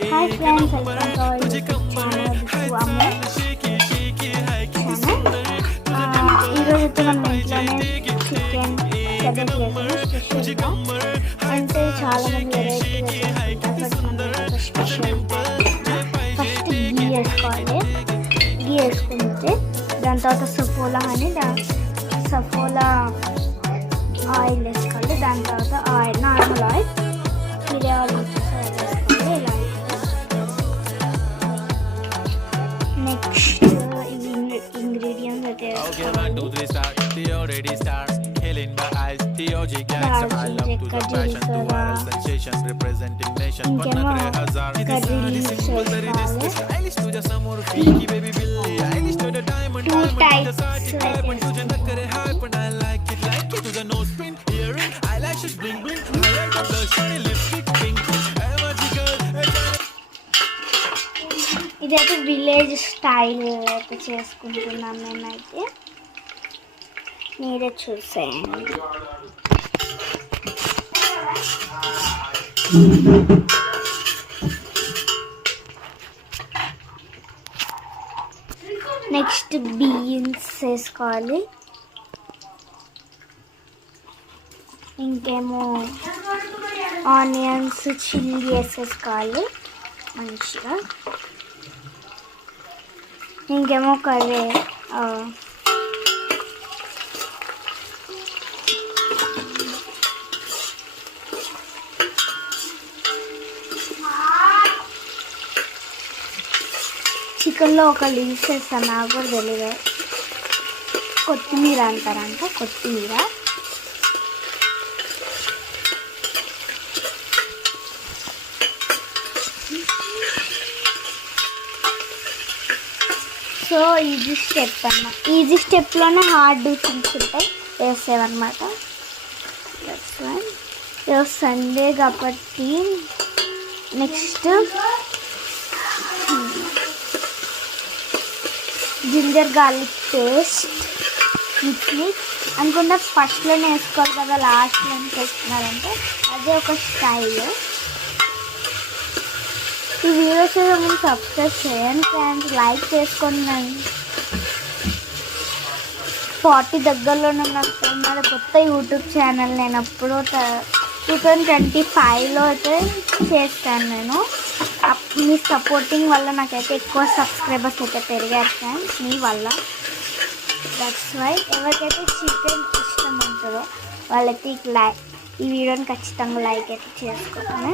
Hi friends, welcome to our YouTube channel. This is Amu channel. ఈరోజు మనం ఇంట్లోనే chicken curry చేసాము స్పెషల్గా. అంటే చాలా మంది వెరైటీగా చేసుకుంటారు, బట్ మనం ఒక స్పెషల్ ఫస్ట్ గీ వేసుకోవాలి. గీ వేసుకుంటే దాని తర్వాత సఫోలా ఆయిల్ వేసుకోవాలి. దాని తర్వాత ఆయిల్ నార్మల్ ఆయిల్ మిరియాలు వేసుకోవాలి. ఇలా నెక్స్ట్ ఇంగ్రీడియంట్స్ అయితే ఇంకేమో కర్రీ లీవ్స్ వేసుకోవాలి. 2 టైప్స్ ఇదైతే విలేజ్ స్టైల్ అయితే చేసుకుంటున్నాం మేమైతే. మీరే చూసేయండి. నెక్స్ట్ బీన్స్ వేసుకోవాలి. ఇంకేమో ఆనియన్స్ చిల్లీ వేసేసుకోవాలి మంచిగా. ఇంకేమో కర్రీ చికెన్లో ఒక లీవ్స్ వేస్తాను, నాకు కూడా తెలియదు. కొత్తిమీర అంటారంట, కొత్తిమీర. సో ఈజీ స్టెప్లోనే హార్డ్ థింగ్స్ ఉంటాయి, వేసేవన్నమాట. ఈరోజు సండే కాబట్టి next ginger garlic paste mix అనుకుంటే ఫస్ట్లోనే వేసుకోవాలి కదా, లాస్ట్లో వేసుకున్నారంటే అదే ఒక స్టైల్. ఈ వీడియోస్ ముందు సబ్స్క్రైబ్ చేయండి ఫ్రెండ్స్, లైక్ చేసుకోండి. 40 దగ్గరలోనే నాకు కొత్త యూట్యూబ్ ఛానల్ నేను అప్పుడు 2025లో అయితే చేస్తాను నేను. మీ సపోర్టింగ్ వల్ల నాకైతే ఎక్కువ సబ్స్క్రైబర్స్ అయితే పెరిగారు ఫ్రెండ్స్, మీ వల్ల. దట్స్ వై ఎవరికైతే చికెన్ ఇష్టం ఉంటుందో వాళ్ళైతే ఈ వీడియోని ఖచ్చితంగా లైక్ అయితే చేసుకోండి.